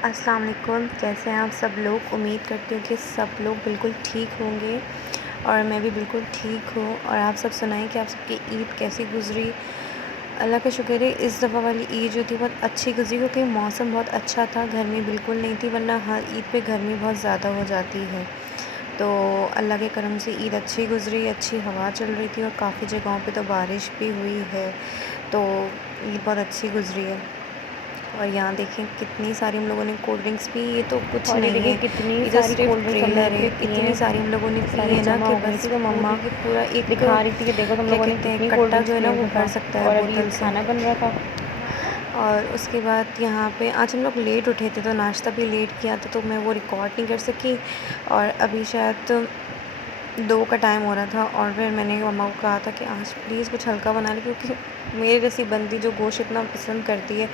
अस्सलाम वालेकुम। कैसे हैं आप सब लोग? उम्मीद करती हूँ कि सब लोग बिल्कुल ठीक होंगे और मैं भी बिल्कुल ठीक हूँ। और आप सब सुनाएं कि आप सबकी ईद कैसी गुज़री? अल्लाह का शुक्र है इस दफ़ा वाली ईद जो थी बहुत अच्छी गुज़री, क्योंकि मौसम बहुत अच्छा था, गर्मी बिल्कुल नहीं थी, वरना हर ईद पे गर्मी बहुत ज़्यादा हो जाती है। तो अल्लाह के करम से ईद अच्छी गुज़री, अच्छी हवा चल रही थी और काफ़ी जगहों पे तो बारिश भी हुई है। तो ईद बहुत अच्छी गुज़री है। और यहाँ देखें कितनी सारी हम लोगों ने कोल्ड ड्रिंक्स पी। ये तो कुछ और ये नहीं देखिए है, कितनी ये तो सारी सिर्फ कोल्ड ड्रिंक्स हम ट्रेलर लोगों है। ने पी इतनी हैं, सारी हम लोगों ने पी सारी है ना जमा कि हो गई बस थी। तो मम्मा पूरा एक दिखा रही थी कि देखो तुम क्या लोगों ने कहते हैं, कितनी कोल्ड कट्टा जो ड्रिंक्स है पी ना हैं इस वो भर दफ़ा। सकता है और अभी बोतल से। खाना बन रहा था। और उसके बाद यहाँ पे आज हम लोग लेट उठे थे, तो नाश्ता भी लेट किया था, तो मैं वो रिकॉर्ड नहीं कर सकी। और अभी शायद 2 का टाइम हो रहा था और फिर मैंने मम्मा को कहा था कि आज प्लीज़ कुछ हल्का बना लें, क्योंकि मेरे जैसी बंदी जो गोश्त इतना पसंद करती है,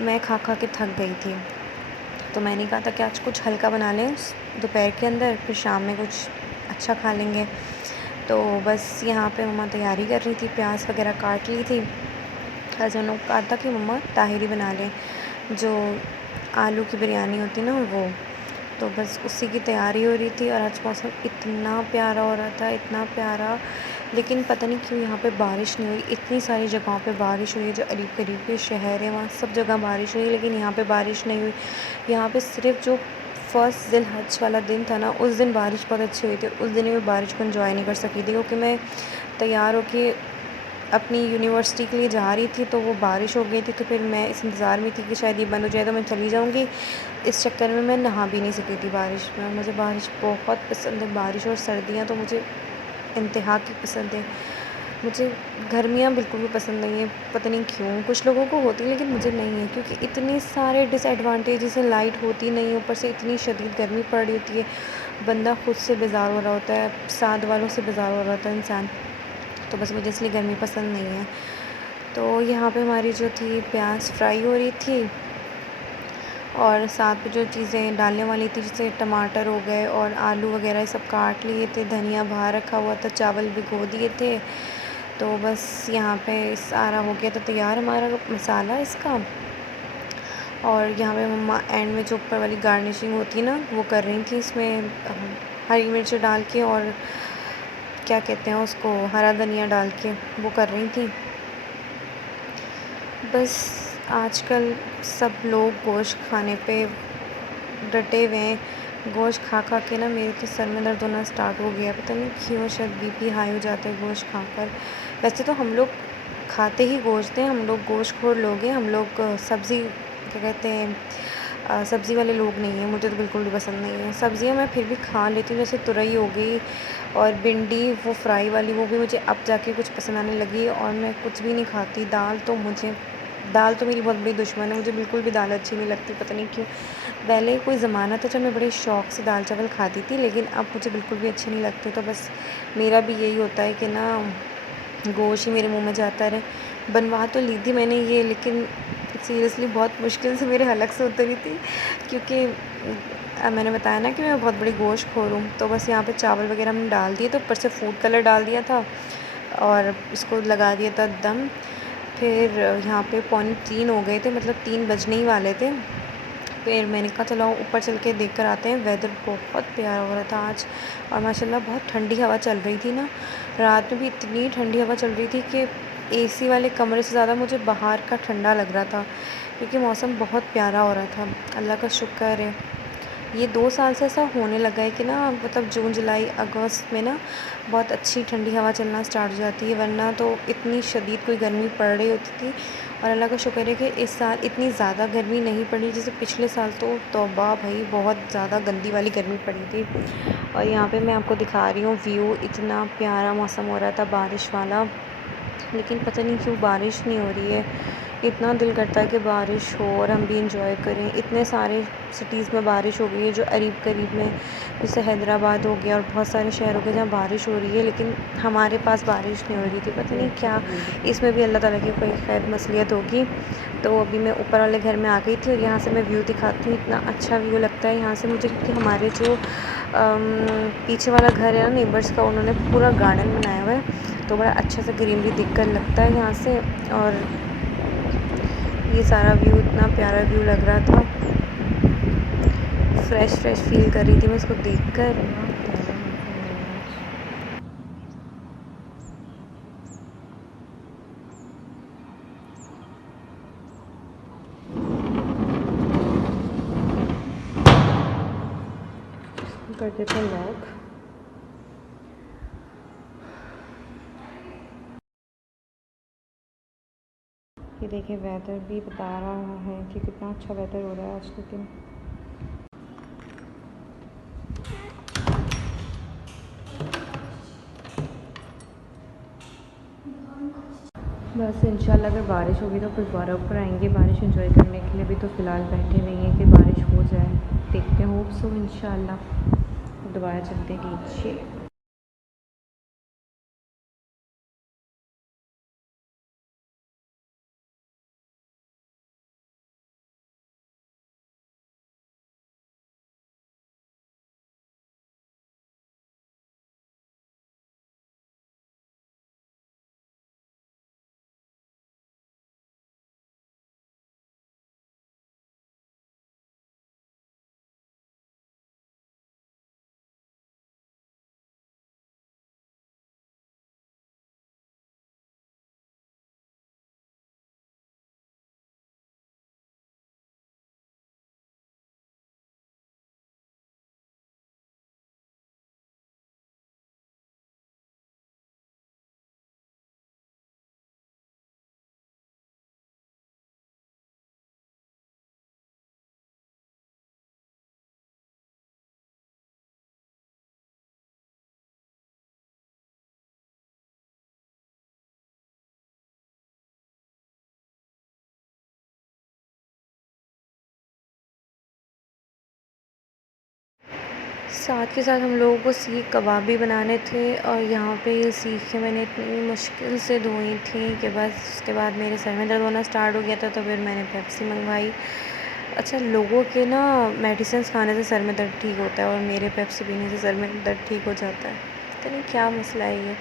मैं खा खा के थक गई थी। तो मैंने कहा था कि आज कुछ हल्का बना लें दोपहर के अंदर, फिर शाम में कुछ अच्छा खा लेंगे। तो बस यहाँ पे मम्मा तैयारी कर रही थी, प्याज वगैरह काट ली थी। हसबैंड ने कहा था कि मम्मा ताहिरी बना लें, जो आलू की बिरयानी होती ना वो। तो बस उसी की तैयारी हो रही थी। और आज मौसम इतना प्यारा हो रहा था, इतना प्यारा, लेकिन पता नहीं क्यों यहाँ पे बारिश नहीं हुई। इतनी सारी जगहों पे बारिश हुई है, जो करीब करीब के शहर हैं वहाँ सब जगह बारिश हुई, लेकिन यहाँ पे बारिश नहीं हुई। यहाँ पे सिर्फ जो फर्स्ट ज़िल-हज वाला दिन था ना, उस दिन बारिश बहुत अच्छी हुई थी। उस दिन मैं बारिश को एंजॉय नहीं कर सकी थी, क्योंकि मैं तैयार होके अपनी यूनिवर्सिटी के लिए जा रही थी, तो वो बारिश हो गई थी। तो फिर मैं इस इंतज़ार में थी कि शायद ये बंद हो जाए तो मैं चली जाऊँगी। इस चक्कर में मैं नहा भी नहीं सकी थी बारिश में। मुझे बारिश बहुत पसंद है, बारिश और सर्दियाँ तो मुझे इंतहा की पसंद है। मुझे गर्मियाँ बिल्कुल भी पसंद नहीं है, पता नहीं क्यों? कुछ लोगों को होती है लेकिन मुझे नहीं है, क्योंकि इतने सारे डिसएडवांटेजेस हैं। लाइट होती नहीं है, ऊपर से इतनी शदीद गर्मी पड़ रही होती है, बंदा खुद से बेज़ार हो रहा होता है, साथ वालों से बेज़ार हो रहा होता है इंसान। तो बस मुझे इसलिए गर्मी पसंद नहीं है। तो यहाँ पे हमारी जो थी प्याज फ्राई हो रही थी, और साथ में जो चीज़ें डालने वाली थी, जैसे टमाटर हो गए और आलू वगैरह, सब काट लिए थे, धनिया बाहर रखा हुआ था, चावल भिगो दिए थे। तो बस यहाँ पे सारा हो गया था तैयार हमारा मसाला इसका। और यहाँ पे मम्मा एंड में जो ऊपर वाली गार्निशिंग होती है ना, वो कर रही थी इसमें हरी मिर्च डाल के, और क्या कहते हैं उसको, हरा धनिया डाल के वो कर रही थी। बस आजकल सब लोग गोश्त खाने पे डटे हुए हैं। गोश्त खा खा के ना मेरे तो सर में दर्द होना स्टार्ट हो गया, पता नहीं क्यों, शायद बीपी हाई हो जाता है गोश्त खाकर। वैसे तो हम लोग खाते ही गोश्त हैं, हम लोग गोश्तखोर लोग हैं, हम लोग सब्ज़ी क्या कहते हैं, सब्ज़ी वाले लोग नहीं हैं। मुझे तो बिल्कुल भी पसंद नहीं है सब्ज़ियाँ, मैं फिर भी खा लेती हूँ, जैसे तुरई हो गई और भिंडी वो फ्राई वाली, वो भी मुझे अब जाके कुछ पसंद आने लगी। और मैं कुछ भी नहीं खाती दाल तो मेरी बहुत बड़ी दुश्मन है, मुझे बिल्कुल भी दाल अच्छी नहीं लगती, पता नहीं क्यों। पहले कोई ज़माना था जब मैं बड़े शौक़ से दाल चावल खाती थी, लेकिन अब मुझे बिल्कुल भी अच्छे नहीं लगते। तो बस मेरा भी यही होता है कि ना गोश्त ही मेरे मुँह में जाता रहे। बनवा तो ली थी मैंने ये, लेकिन सीरियसली बहुत मुश्किल से मेरे हलक से उतरी थी, क्योंकि मैंने बताया ना कि मैं बहुत बड़ी गोश्तखोर हूँ। तो बस यहाँ पे चावल वगैरह हमने डाल दिए, तो ऊपर से फूड कलर डाल दिया था और इसको लगा दिया था दम। फिर यहाँ पे 2:45 हो गए थे, मतलब 3 बजने ही वाले थे। फिर मैंने कहा चलो ऊपर चल के देख कर आते हैं। वेदर बहुत प्यारा हो रहा था आज, और माशाल्लाह बहुत ठंडी हवा चल रही थी ना। रात में भी इतनी ठंडी हवा चल रही थी कि एसी वाले कमरे से ज़्यादा मुझे बाहर का ठंडा लग रहा था, क्योंकि मौसम बहुत प्यारा हो रहा था। अल्लाह का शुक्र है, ये 2 साल से ऐसा होने लगा है कि ना, मतलब जून जुलाई अगस्त में ना बहुत अच्छी ठंडी हवा चलना स्टार्ट हो जाती है, वरना तो इतनी शदीद कोई गर्मी पड़ रही होती थी। और अल्लाह का शुक्र है कि इस साल इतनी ज़्यादा गर्मी नहीं पड़ी, जैसे पिछले साल तो तौबा भाई बहुत ज़्यादा गंदी वाली गर्मी पड़ी थी। और यहाँ पे मैं आपको दिखा रही हूँ व्यू, इतना प्यारा मौसम हो रहा था बारिश वाला, लेकिन पता नहीं क्यों बारिश नहीं हो रही है। इतना दिल करता है कि बारिश हो और हम भी इंजॉय करें। इतने सारे सिटीज़ में बारिश हो गई है जो करीब करीब में, जैसे हैदराबाद हो गया और बहुत सारे शहर हो गए जहाँ बारिश हो रही है, लेकिन हमारे पास बारिश नहीं हो रही थी। पता नहीं क्या, इसमें भी अल्लाह ताला की कोई खैर मसलियत होगी। तो अभी मैं ऊपर वाले घर में आ गई थी और यहाँ से मैं व्यू दिखाती हूँ। इतना अच्छा व्यू लगता है यहाँ से मुझे, क्योंकि हमारे जो पीछे वाला घर है ना नेबर्स का, उन्होंने पूरा गार्डन बनाया हुआ है, तो बड़ा अच्छा सा ग्रीनरी दिख कर लगता है यहाँ से। और ये सारा व्यू, इतना प्यारा व्यू लग रहा था। फ्रेश फ्रेश फील कर रही थी मैं उसको देखकर। कर देते हैं लॉक। ये देखिए वेदर भी बता रहा है कि कितना अच्छा वेदर हो रहा है आज के दिन। बस इंशाल्लाह अगर बारिश होगी तो फिर दोबारा ऊपर आएंगे बारिश एंजॉय करने के लिए। भी तो फ़िलहाल बैठे हुए हैं कि बारिश हो जाए, देखते हैं, होप सो इंशाल्लाह। दोबारा चलते हैं नीचे। साथ के साथ हम लोगों को सीख कबाब भी बनाने थे और यहाँ पे ये सीखें मैंने इतनी मुश्किल से धोई थी कि बस उसके बाद मेरे सर में दर्द होना स्टार्ट हो गया था। तो फिर मैंने पेप्सी मंगवाई। अच्छा, लोगों के ना मेडिसिन खाने से सर में दर्द ठीक होता है और मेरे पेप्सी पीने से सर में दर्द ठीक हो जाता है। पता नहीं क्या मसला है ये।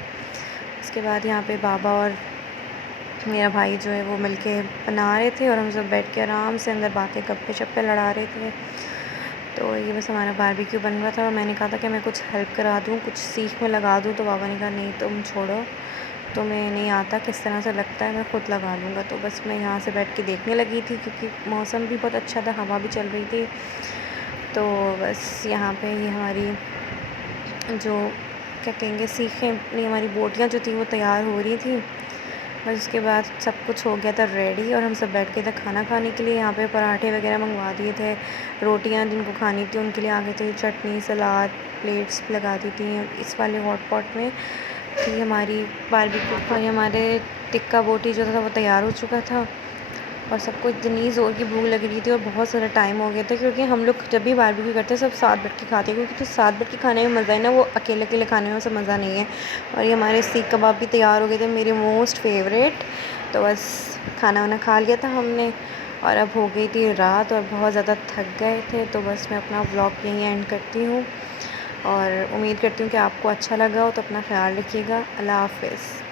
उसके बाद यहाँ पे बाबा और मेरा भाई जो है वो मिलके बना रहे थे और हम सब बैठ के आराम से अंदर बातें गप्पे शप्पे लड़ा रहे थे। तो ये बस हमारा बारबेक्यू बन रहा था और मैंने कहा था कि मैं कुछ हेल्प करा दूँ, कुछ सीख में लगा दूँ। तो बाबा ने कहा नहीं तुम छोड़ो, तुम्हें नहीं आता किस तरह से लगता है, मैं ख़ुद लगा लूँगा। तो बस मैं यहाँ से बैठ के देखने लगी थी क्योंकि मौसम भी बहुत अच्छा था, हवा भी चल रही थी। तो बस यहाँ पे ये हमारी जो क्या कहेंगे सीखें नहीं, हमारी बोटियाँ जो थी वो तैयार हो रही थी। और उसके बाद सब कुछ हो गया था रेडी और हम सब बैठ गए थे खाना खाने के लिए। यहाँ पे पराठे वगैरह मंगवा दिए थे, रोटियाँ जिनको खानी थी उनके लिए आ गए थे, चटनी सलाद प्लेट्स लगा दी थी। इस वाले हॉट पॉट में थी हमारी बारबेक्यू और हमारे टिक्का बोटी जो था वो तैयार हो चुका था। और सबको इतनी ज़ोर की भूख लग रही थी और बहुत सारा टाइम हो गया था क्योंकि हम लोग जब भी बारबेक्यू करते हैं सब साथ बैठ के खाते हैं क्योंकि तो साथ बैठ के खाने में मज़ा है ना, वो अकेले अकेले खाने में सब मज़ा नहीं है। और ये हमारे सीख कबाब भी तैयार हो गए थे, मेरे मोस्ट फेवरेट। तो बस खाना वाना खा लिया था हमने और अब हो गई थी रात और बहुत ज़्यादा थक गए थे। तो बस मैं अपना व्लॉग यहीं एंड करती हूँ और उम्मीद करती हूँ कि आपको अच्छा लगा हो। तो अपना ख्याल रखिएगा। अल्लाह हाफ़िज़।